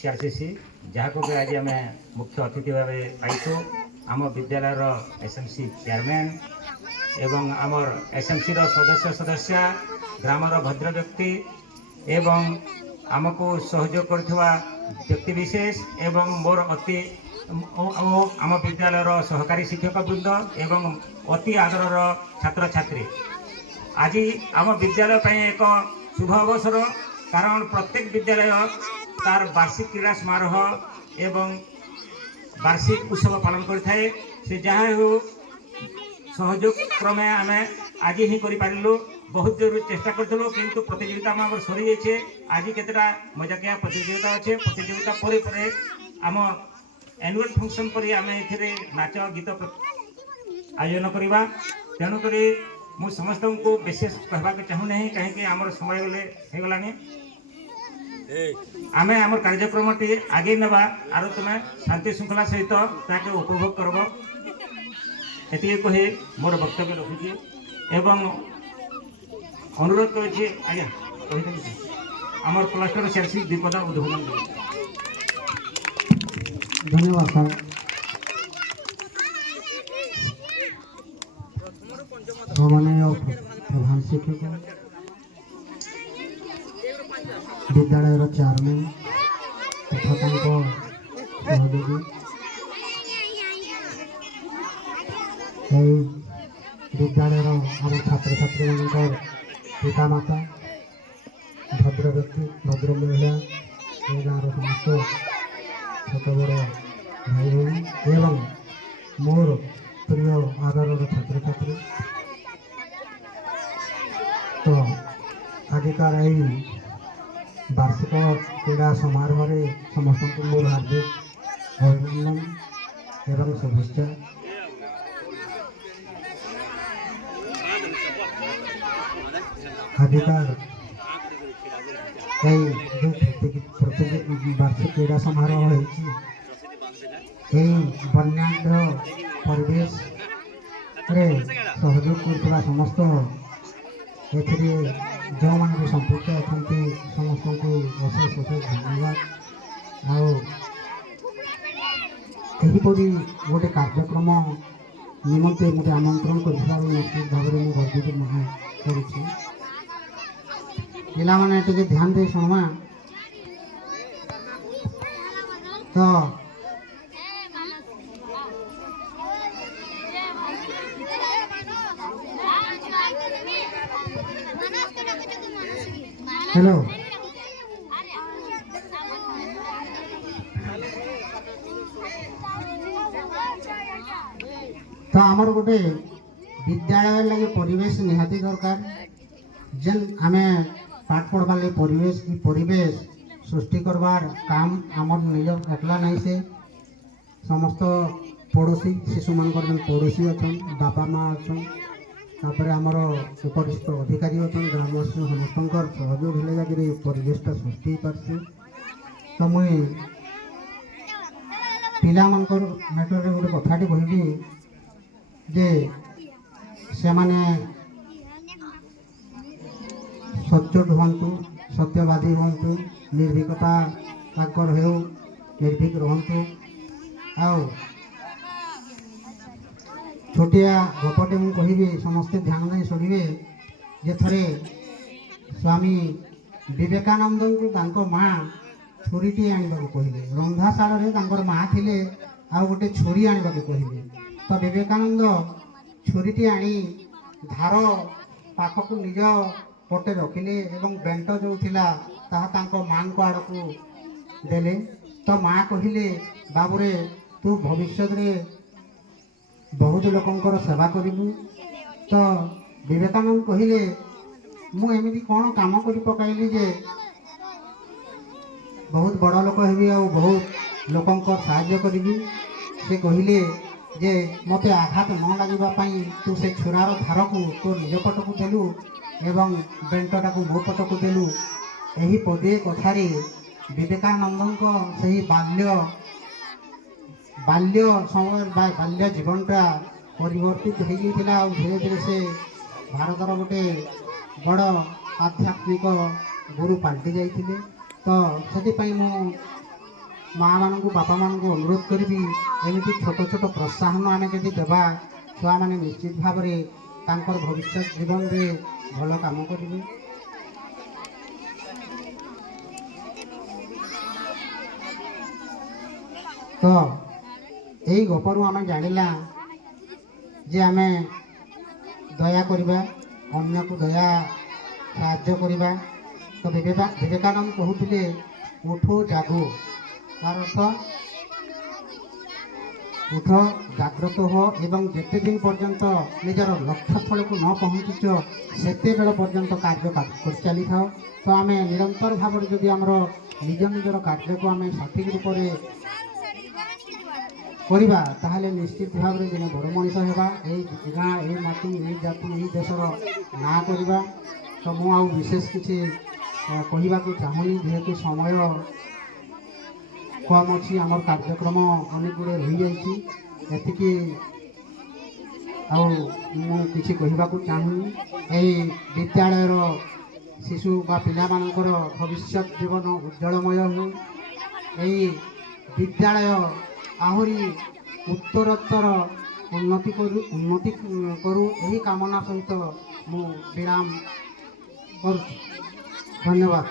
CRCC जहाँ को आज आम मुख्य अतिथि भाव पाइछु आम विद्यालय एसएमसी चेयरमैन एवं आमर एसएमसी सदस्य सदस्य ग्रामर भद्र व्यक्ति एवं आमको सहयोग करथिबा व्यक्ति विशेष एवं मोर अति आम विद्यालय सहकारी शिक्षक वृंद एवं अति आदर छात्र छात्री आज आम विद्यालय एक शुभ अवसर कारण प्रत्येक विद्यालय तार वार्षिक क्रीड़ा समारोह एवं वार्षिक उत्सव पालन करें से जहाँ हो सहयोग क्रमे आम आज ही करूँ बहुत जरूर चेष्टा करूँ किंतु प्रतियोगिता में सरी जाइए आज केतटा मजाकिया प्रतियोगिता अच्छे प्रतियोगिता पर आम एनुअल फंक्शन पर आम ए नाच गीत आयोजन करवा तेणुक मु समस्त को विशेष कहवा चाहूना कहीं आमर समय गले होगलानी आम आम कार्यक्रम टी आगे नवा आर तुम शांति श्रृंखला सहित ताके उपभोग करब ये कही मोर वक्तव्य रखुची एवं अनुरोध करुच्छे आज्ञा कहीदेवी आमर क्लस्टर सेल्सी विपदा उद्घाटन कर धन्यवाद सर माननीय प्रधान शिक्षक विद्यालय चेयरमैन तथा सहयोगी विद्यालय आम छात्र छात्री मान पिता माता भद्र व्यक्ति भद्र महिला गाँव समस्त छोट बड़ भाई भौणी एवं मोर प्रिय आदर छात्र छात्री तो आजिकार वार्षिक क्रीड़ा समारोह समस्त को मोर हार्दिक अभिनंदन एवं शुभेच्छा आजिकार वार्षिक क्रीड़ा समारोह बन्याढ्य परिवेश सहयोग कर समस्त जो मैंने संपुक्त अच्छा समस्त को अशेष अशेष धन्यवाद आईपरी गोटे कार्यक्रम निमंते मत आमंत्रण कर निश्चित भाव में गर्वित महा करुँच पिला माने टिके ध्यान दे सुनवा तो हेलो तो आमर गोटे विद्यालय लगे परिवेश निहाती दरकार जेन आमे पाठ पढ़वा लगे परिवेश सृष्टि करवार काम आमर निज एकला नहीं से समस्त पड़ोसी शिशु मान पड़ोसी अच्छा बापा माँ अच्छा आमर उपरिस्थ अधिकारी अच्छा ग्रामवासी समस्त सहयोग हेले जाकि परिवेशटा सृष्टि पार्सी तो मुई पिला मानकर मैटर गोटे कथाटी कहबी जे से माने सच्चोट हूँ सत्यवादी हूँ निर्भीकता ताकर हो निर्भीक रुहतु छोटिया गपटे मुझे कहबी समस्ते ध्यान नहीं शुणे जे थे स्वामी विवेकानंद को माँ छुरीटी आने कहले रंधाशाल माँ थे आ गोटे छुरी आने कहले तो विवेकानंद छुरीटी आनी धार पाखक निज पटे रखिले एवं बेंट जो थिला ताहा माँ को आड़ को देले तो माँ कहले बाबूरे तू भविष्य रे बहुत लोकंकर सेवा करू तो विवेकानंद कहले मु एमती कौन काम कर पकाइली जे बहुत बड़ लोक हेबी आ बहुत लोकंकर साहाय्य करी से कहले जे मते आघात न लगे तू से छुरार धार को तो निज पट को देलु एवं बेंटटा को मो पट को देलु यही पदे कथारे विवेकानंद से बाल्य समय बाल्य जीवनटा परिवर्तित हो धीरे धीरे से भारतर गोटे बड़ आध्यात्मिक गुरु पलटि जाइए तो से ମାଆମାନଙ୍କୁ ବାପାମାନଙ୍କୁ ଅନୁରୋଧ କରିବି ଏମିତି ଛୋଟ ଛୋଟ ପ୍ରୋତ୍ସାହନ ଆମେ ଯଦି ଦେବା ଛୁଆମାନେ ନିଶ୍ଚିତ ଭାବରେ ତାଙ୍କର ଭବିଷ୍ୟତ ଜୀବନରେ ଭଲ କାମ କରିବେ। ତ ଏଇ ଗପରୁ ଆମେ ଜାଣିଲା ଯେ ଆମେ ଦୟା କରିବା, ଅନ୍ୟକୁ ଦୟା ସାହାଯ୍ୟ କରିବା। ତ ବିବେକାନନ୍ଦ କହୁଥିଲେ ଉଠୋ ଜାଗୋ, ତାର ଅର୍ଥ ଉଠ ଜାଗ୍ରତ ହୁଅ ଏବଂ ଯେତେ ଦିନ ପର୍ଯ୍ୟନ୍ତ ନିଜର ଲକ୍ଷ୍ୟସ୍ଥଳକୁ ନ ପହଞ୍ଚିଛ ସେତେବେଳ ପର୍ଯ୍ୟନ୍ତ କାର୍ଯ୍ୟ କରି ଚାଲିଥାଉ। ତ ଆମେ ନିରନ୍ତର ଭାବରେ ଯଦି ଆମର ନିଜର କାର୍ଯ୍ୟକୁ ଆମେ ସଠିକ ରୂପରେ କରିବା ତାହେଲେ ନିଶ୍ଚିତ ଭାବରେ ଦିନେ ବଡ଼ ମଣିଷ ହେବା, ଏଇ ଗାଁ, ଏଇ ମାଟି, ଏଇ ଜାତି, ଏଇ ଦେଶର ନାଁ କରିବା। ତ ମୁଁ ଆଉ ବିଶେଷ କିଛି କହିବାକୁ ଚାହୁଁନି, ଯେହେତୁ ସମୟ କମ୍ ଅଛି, ଆମର କାର୍ଯ୍ୟକ୍ରମ ଅନେକ ଗୁଡ଼ିଏ ରହିଯାଇଛି। ଏତିକି ଆଉ ମୁଁ କିଛି କହିବାକୁ ଚାହୁଁନି। ଏହି ବିଦ୍ୟାଳୟର ଶିଶୁ ବା ପିଲାମାନଙ୍କର ଭବିଷ୍ୟତ ଜୀବନ ଉଜ୍ଜଳମୟ ହେଉ, ଏହି ବିଦ୍ୟାଳୟ ଆହୁରି ଉତ୍ତରୋତ୍ତର ଉନ୍ନତି କରୁ ଏହି କାମନା ସହିତ ମୁଁ ବିରାମ କରୁଛି। ଧନ୍ୟବାଦ।